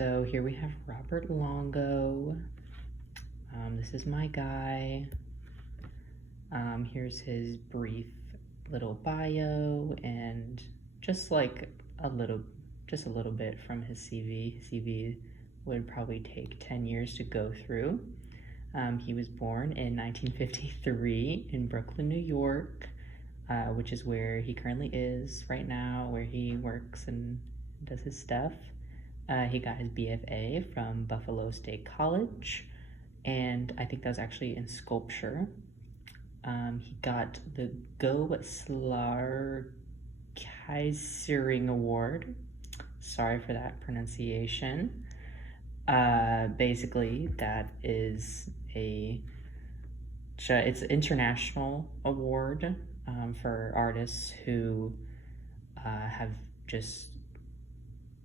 So here we have Robert Longo. This is my guy. Here's his brief little bio and just like a little bit from his CV. His CV would probably take 10 years to go through. He was born in 1953 in Brooklyn, New York, which is where he currently is right now, where he works and does his stuff. He got his BFA from Buffalo State College, and I think that was actually in sculpture. He got the Go Slarkaisering Award. Sorry for that pronunciation. Basically, that is it's an international award for artists who have just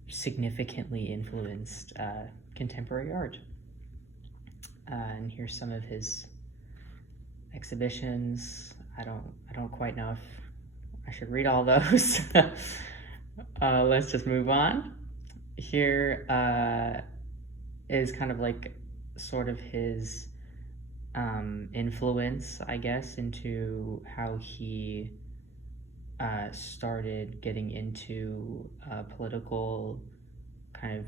significantly influenced contemporary art. And here's some of his exhibitions. I don't quite know if I should read all those. Let's just move on. Here is kind of like sort of his influence, I guess, into how he started getting into political kind of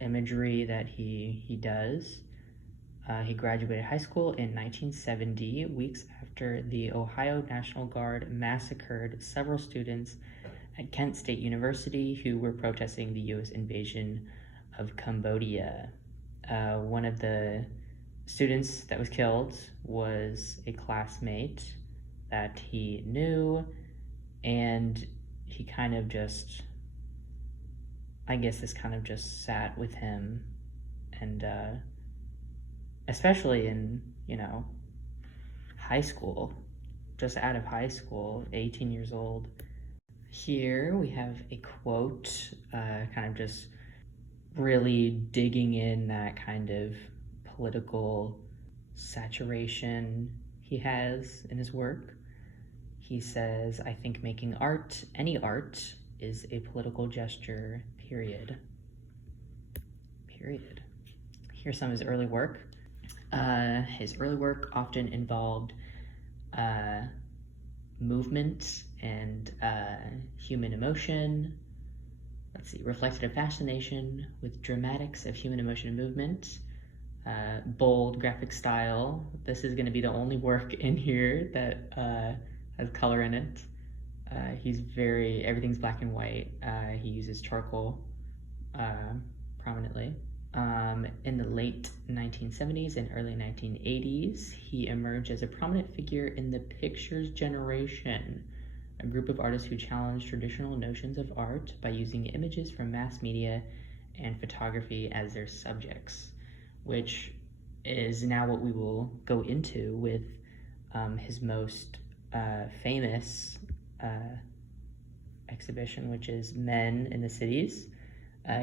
imagery that he does. He graduated high school in 1970, weeks after the Ohio National Guard massacred several students at Kent State University who were protesting the U.S. invasion of Cambodia. One of the students that was killed was a classmate that he knew, and he kind of just, I guess this kind of just sat with him, and especially in, high school, just out of high school, 18 years old. Here we have a quote, kind of just really digging in that kind of political saturation he has in his work. He says, "I think making art, any art, is a political gesture, period." Period. Here's some of his early work. His early work often involved movement and human emotion. Let's see, reflected a fascination with dramatics of human emotion and movement. Bold graphic style. This is going to be the only work in here that has color in it. Everything's black and white. He uses charcoal prominently. In the late 1970s and early 1980s, he emerged as a prominent figure in the Pictures generation, a group of artists who challenged traditional notions of art by using images from mass media and photography as their subjects, which is now what we will go into with his most famous exhibition, which is Men in the Cities.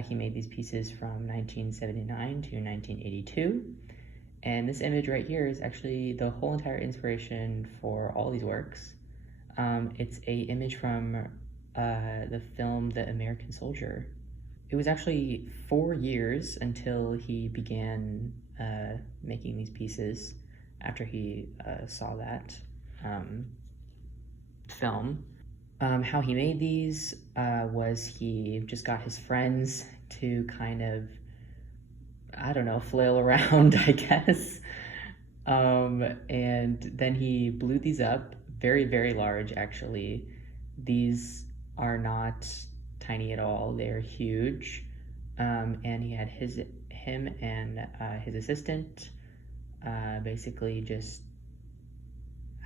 He made these pieces from 1979 to 1982. And this image right here is actually the whole entire inspiration for all these works. It's a image from the film The American Soldier. It was actually 4 years until he began making these pieces after he saw that film. How he made these was he just got his friends to kind of, I don't know, flail around, I guess. And then he blew these up, very, very large, actually. These are not tiny at all, they're huge. And he had him and his assistant basically just,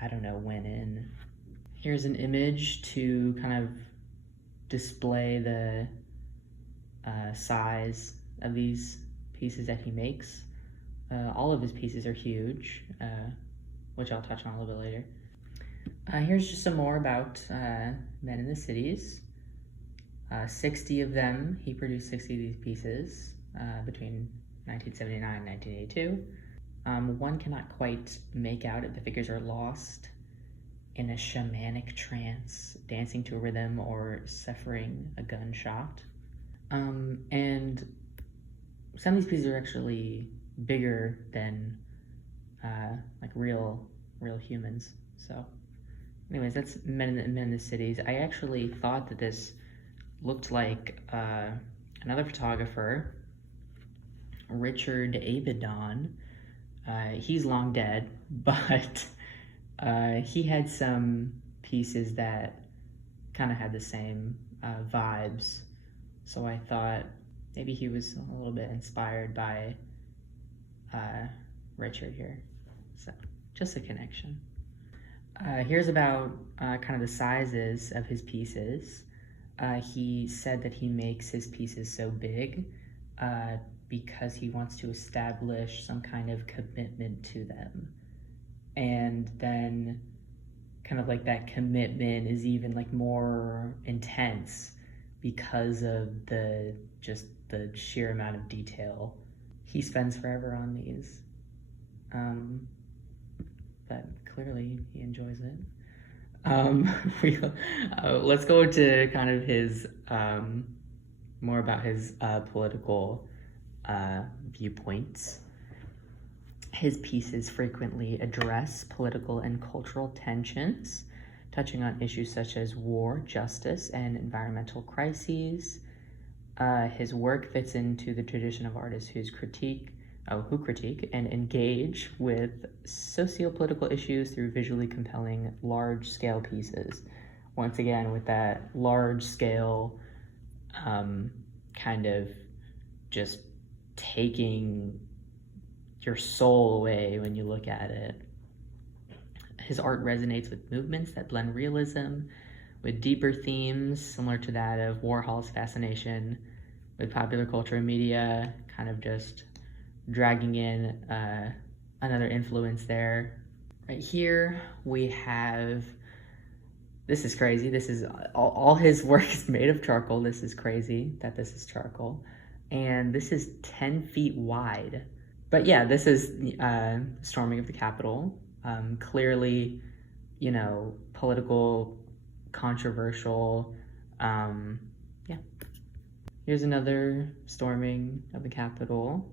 I don't know, went in. Here's an image to kind of display the size of these pieces that he makes. All of his pieces are huge, which I'll touch on a little bit later. Here's just some more about Men in the Cities. 60 of them, he produced 60 of these pieces between 1979 and 1982. One cannot quite make out if the figures are lost in a shamanic trance, dancing to a rhythm or suffering a gunshot. And some of these pieces are actually bigger than like real humans. So anyways, that's Men in the Cities. I actually thought that this looked like another photographer, Richard Avedon. He's long dead, but he had some pieces that kind of had the same vibes. So I thought maybe he was a little bit inspired by Richard here. So just a connection. Here's about kind of the sizes of his pieces. He said that he makes his pieces so big because he wants to establish some kind of commitment to them. And then kind of like that commitment is even like more intense because of the sheer amount of detail. He spends forever on these. But clearly he enjoys it. Let's go into kind of his more about his political viewpoints. His pieces frequently address political and cultural tensions, touching on issues such as war, justice, and environmental crises. His work fits into the tradition of artists who critique and engage with socio-political issues through visually compelling, large-scale pieces. Once again, with that large-scale kind of just taking your soul away when you look at it. His art resonates with movements that blend realism with deeper themes similar to that of Warhol's fascination with popular culture and media, kind of just dragging in another influence there. Right here we have, this is crazy, this is all his work is made of charcoal. This is crazy that this is charcoal, and this is 10 feet wide. But yeah, this is storming of the Capitol. Clearly, you know, political, controversial. Yeah. Here's another storming of the Capitol.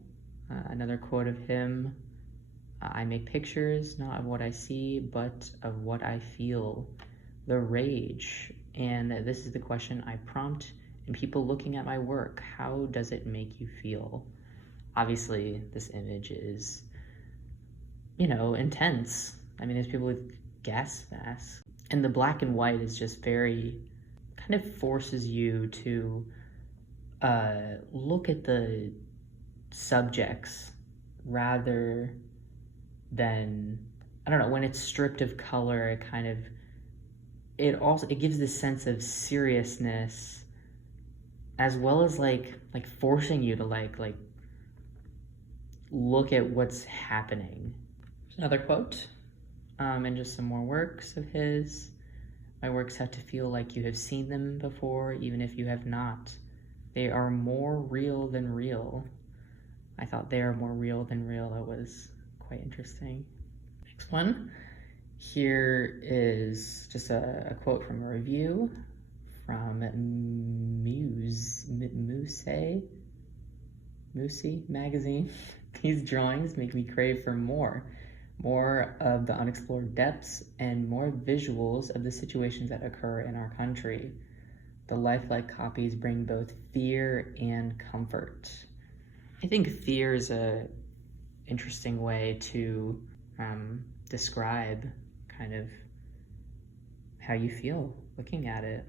Another quote of him: "I make pictures not of what I see, but of what I feel." The rage. And this is the question I prompt in people looking at my work. How does it make you feel? Obviously, this image is, you know, intense. I mean, there's people with gas masks. And the black and white is just very, kind of forces you to look at the subjects rather than, I don't know, when it's stripped of color, it kind of, it gives this sense of seriousness as well as like forcing you to like look at what's happening. Another quote, and just some more works of his. My works have to feel like you have seen them before, even if you have not. They are more real than real. I thought they are more real than real. That was quite interesting. Next one. Here is just a quote from a review from Moosey magazine. These drawings make me crave for more of the unexplored depths and more visuals of the situations that occur in our country. The lifelike copies bring both fear and comfort. I think fear is a interesting way to describe kind of how you feel looking at it.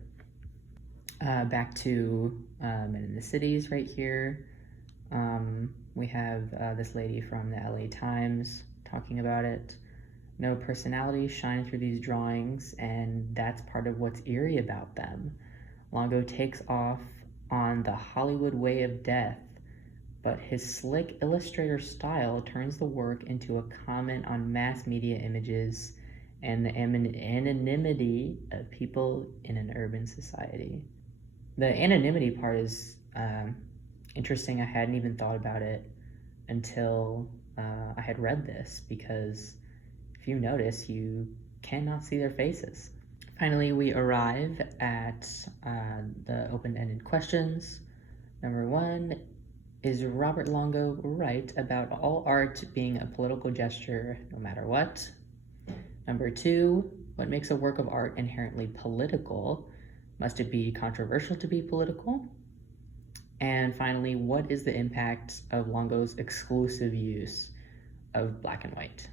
Back to Men in the Cities right here. We have this lady from the LA Times talking about it. No personality shine through these drawings, and that's part of what's eerie about them. Longo takes off on the Hollywood way of death, but his slick illustrator style turns the work into a comment on mass media images and the anonymity of people in an urban society. The anonymity part is interesting. I hadn't even thought about it until I had read this, because if you notice, you cannot see their faces. Finally, we arrive at the open-ended questions. Number one, Is Robert Longo right about all art being a political gesture no matter what? Number 2, what makes a work of art inherently political? Must it be controversial to be political? And finally, what is the impact of Longo's exclusive use of black and white?